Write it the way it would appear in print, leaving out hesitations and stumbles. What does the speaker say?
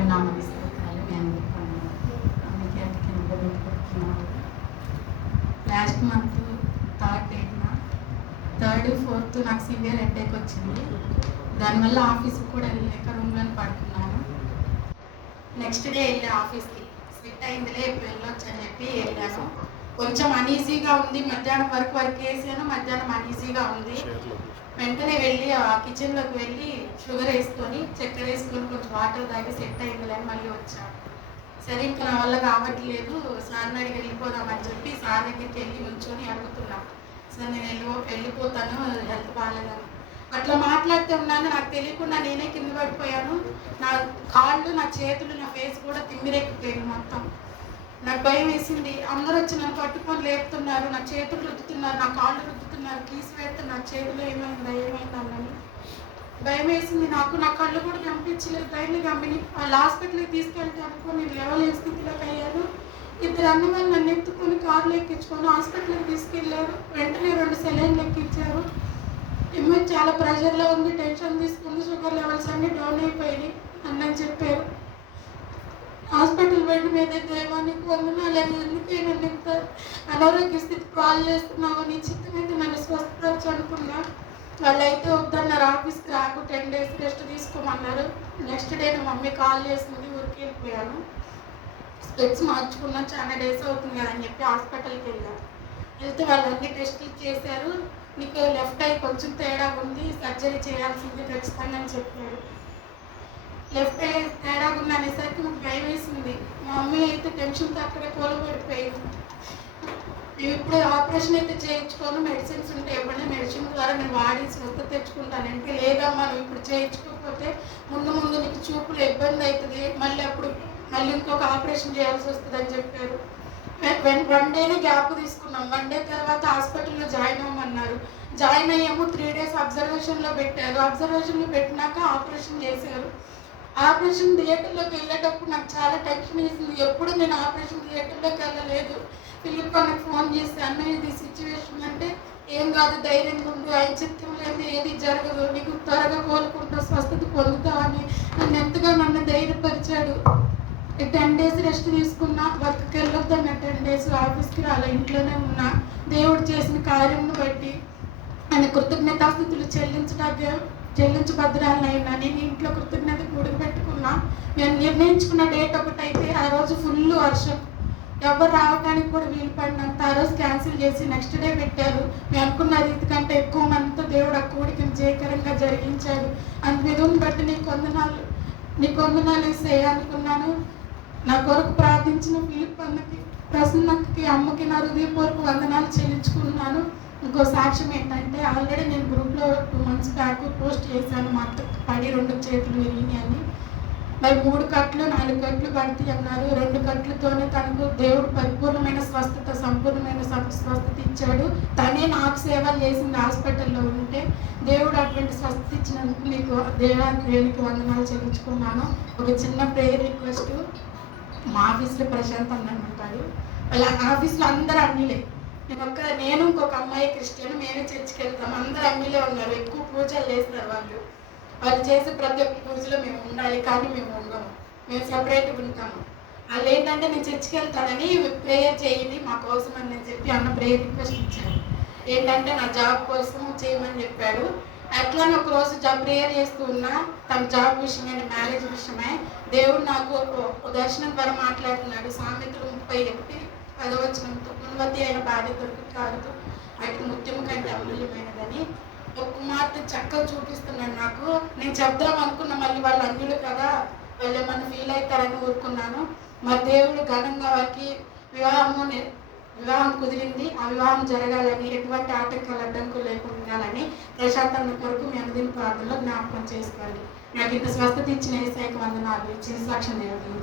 దేవుని నామానికి స్తోత్రాలు. మీ అందరికీ వందనాలు. Last month 3rd డేట్న 3rd 4th నాకు సివియర్ హెడేక్ వచ్చింది. దానివల్ల ఆఫీస్కి కూడా వెళ్ళలేక రూమ్లోనే పడుకున్నాను. నెక్స్ట్ డే వెళ్ళా ఆఫీస్కి. స్వెట్ అయిందిలే ఇప్పుడు వెళ్ళొచ్చు అని చెప్పి వెళ్ళాను. కొంచెం అనీజీగా ఉంది. మధ్యాహ్నం వరకు వేసాను. మధ్యాహ్నం అనీజీగా ఉంది. వెంటనే వెళ్ళి ఆ కిచెన్లోకి వెళ్ళి షుగర్ వేసుకొని చక్కెర వేసుకొని కొంచెం వాటర్ తాగి సెట్ అయిందిలే అని మళ్ళీ వచ్చాను. సరే ఇంకా నా వల్ల కావట్లేదు, సార్ని అడిగి వెళ్ళిపోదామని చెప్పి సార్ దగ్గరికి వెళ్ళి నుంచొని అడుగుతున్నాను. సార్ నేను వెళ్ళిపోతాను, హెల్త్ బాగాలేదని అట్లా మాట్లాడుతూ ఉన్నాను. నాకు తెలియకుండా నేనే కింద పడిపోయాను. నా కాళ్ళు, నా చేతులు, నా ఫేస్ కూడా తిమ్మిరెక్కిపోయింది మొత్తం. నాకు భయం వేసింది. అందరూ వచ్చి నన్ను పట్టుకొని లేపుతున్నారు, నా చేతులు రుద్దుతున్నారు, నా కాళ్ళు రుద్దుతున్నారు, కీసు పెడుతున్నారు, చేతులు ఏమైందని భయం వేసింది నాకు. నా కళ్ళు కూడా కనిపించలేదు. భయం గమ్మిని వాళ్ళ హాస్పిటల్కి తీసుకెళ్తే అనుకో నేను లేవలేని స్థితిలోకి అయ్యాను. 2 అన్నవాళ్ళు నన్ను ఎత్తుకొని కార్లు ఎక్కించుకొని హాస్పిటల్కి తీసుకెళ్ళారు. వెంటనే 2 సెలైన్లు ఎక్కించారు. ఏమో చాలా ప్రెషర్లో ఉంది, టెన్షన్ తీసుకుంది, షుగర్ లెవెల్స్ అన్నీ డౌన్ అయిపోయినాయి అని చెప్పారు. హాస్పిటల్ బెడ్ మీద దేవానికి వందనాలు. ఎందుకైనా ఇంత అనారోగ్య స్థితి కాల్ చేస్తున్నావు, నీ చిత్తమైతే నన్ను స్వస్థపరచు అనుకున్నా. వాళ్ళు అయితే వద్దన్నారు, ఆఫీస్కి రాకు 10 days రెస్ట్ తీసుకోమన్నారు. నెక్స్ట్ డే నా మమ్మీ కాల్ చేసింది, ఊరికి వెళ్ళిపోయాను. స్పెట్స్ మార్చుకున్నా, చాలా డేస్ అవుతుంది కదా అని చెప్పి హాస్పిటల్కి వెళ్ళాను. వెళ్తే వాళ్ళు అన్ని టెస్టులు చేశారు. నీకు లెఫ్ట్ ఐ కొంచెం తేడా ఉంది, సర్జరీ చేయాల్సింది ఖచ్చితంగా అని చెప్పారు. లెఫ్ట్ ఐ తేడా ఉంది అనేసరికి నాకు భయం వేసింది. మా మమ్మీ అయితే టెన్షన్తో అక్కడే కోలుపడిపోయింది. ఇప్పుడు ఆపరేషన్ అయితే చేయించుకోను, మెడిసిన్స్ ఉంటే ఎప్పుడైనా మెడిసిన్ ద్వారా నేను వాడి స్వస్థ తెచ్చుకుంటానంటే, లేదమ్మా నువ్వు ఇప్పుడు చేయించుకోకపోతే ముందు నీకు చూపులు ఇబ్బంది అవుతుంది, మళ్ళీ ఇంకొక ఆపరేషన్ చేయాల్సి వస్తుంది అని చెప్పారు. 1 డేనే గ్యాప్ తీసుకున్నాం. 1 day తర్వాత హాస్పిటల్లో జాయిన్ అవ్వమన్నారు. జాయిన్ అయ్యాము. 3 days అబ్జర్వేషన్లో పెట్టారు. అబ్జర్వేషన్లో పెట్టినాక ఆపరేషన్ చేశారు. ఆపరేషన్ థియేటర్లోకి వెళ్ళేటప్పుడు నాకు చాలా టెన్షన్ వేసింది. ఎప్పుడు నేను ఆపరేషన్ థియేటర్లోకి వెళ్ళలేదు. ఫిలిప్ అన్నకు ఫోన్ చేసి అన్న ఇది సిచ్యువేషన్ అంటే, ఏం కాదు ధైర్యంగా ఉండు, ఆయన చిత్తం లేదు, ఏది జరగదు, నీకు త్వరగా కోలుకుంటా, స్వస్థత పొందుతావు అని నన్ను ధైర్యపరిచాడు. 10 days రెస్ట్ తీసుకున్నా, వర్క్కి వెళ్ళొద్దన్న 10 days ఆఫీస్కి రాలే, ఇంట్లోనే ఉన్నా. దేవుడు చేసిన కార్యంను బట్టి ఆయన కృతజ్ఞతాస్థుతులు చెల్లించబద్రాలైనా నేను ఇంట్లో కృతజ్ఞత కూడి పెట్టుకున్నా. నేను నిర్ణయించుకున్న డేట్ ఒకటైతే ఆ రోజు ఫుల్ వర్షం, ఎవరు రావడానికి కూడా వీలు పడినంత ఆ రోజు క్యాన్సిల్ చేసి నెక్స్ట్ డే పెట్టారు. మేము అనుకున్న రీతి కంటే ఎక్కువ మందితో దేవుడు ఆ కూడికను జయకరంగా జరిగించాడు. అందుని బట్టి నీకు వందనాలు ఇస్తాయి అనుకున్నాను. నా కొరకు ప్రార్థించిన ఫిలిప్ అన్నకి, ప్రసన్నకి, అమ్మకి నా హృదయపూర్వక వందనాలు చెల్లించుకున్నాను. ఇంకో సాక్ష్యం ఏంటంటే, ఆల్రెడీ నేను గ్రూప్లో 2 months బ్యాక్ పోస్ట్ చేశాను, మా అత్త పడి 2 చేతులు విరిగినాయి అని. మరి 3 కట్లు 4 కట్లు పడతాయి అన్నారు. 2 కట్లతోనే తనకు దేవుడు పరిపూర్ణమైన స్వస్థత, సంపూర్ణమైన స్వస్థత ఇచ్చాడు. తనే నాకు సేవలు చేసింది హాస్పిటల్లో ఉంటే. దేవుడు అటువంటి స్వస్థత ఇచ్చినందుకు నీకు దేవునికి వందనాలు చెల్లించుకున్నాను. ఒక చిన్న ప్రేయర్ రిక్వెస్ట్. మా ఆఫీస్లో ప్రశాంత్ అన్న ఉంటాడు. వాళ్ళ ఆఫీస్లో అందరూ అన్నిలే. నేను ఇంకొక అమ్మాయి క్రిస్టియన్, మేమే చర్చికి వెళ్తాం. అందరూ అన్నిలే ఉన్నారు. ఎక్కువ పూజలు చేస్తారు వాళ్ళు చేసే ప్రతి ఒక్క పూజలో మేము ఉండాలి, కానీ మేము ఉండము, మేము సపరేట్గా ఉంటాము. వాళ్ళు ఏంటంటే నేను చర్చికి వెళ్తానని ప్రేయర్ చేయండి మా కోసం అని చెప్పి అన్న ప్రేయర్ రిక్వెస్ట్ ఇచ్చాడు. ఏంటంటే నా జాబ్ కోసం చేయమని చెప్పాడు. అట్లానే ఒకరోజు ప్రేయర్ చేస్తూ ఉన్నా, తన జాబ్ విషయమే, మ్యారేజ్ విషయమే దేవుడు నాకు దర్శనం ద్వారా మాట్లాడుతున్నాడు. సామెతలు 31:10 ఉన్నతి అయిన భార్య దొరుకుతారు, అటు ముత్యము కంటే అమూల్యమైనదని. ఒక కుమార్తె చక్కగా చూపిస్తున్నాడు నాకు. నేను చెప్దాం అనుకున్నా, మళ్ళీ వాళ్ళు అన్యులు కదా, వాళ్ళు ఏమన్నా ఫీల్ అవుతారని ఊరుకున్నాను. మరి దేవుడు ఘనంగా వారికి వివాహం కుదిరింది. ఆ వివాహం జరగాలని, ఎటువంటి ఆటంకాలు అడ్డంకులు లేకుండా ఉండాలని ప్రశాంతత కొరకు మీ అందరి ప్రార్థనలో జ్ఞాపకం చేసుకోండి. నాకు ఇంత స్వస్థత ఇచ్చిన యేసయ్యకు వందనాలు. ఇచ్చిన సాక్ష్యం దేవుడు.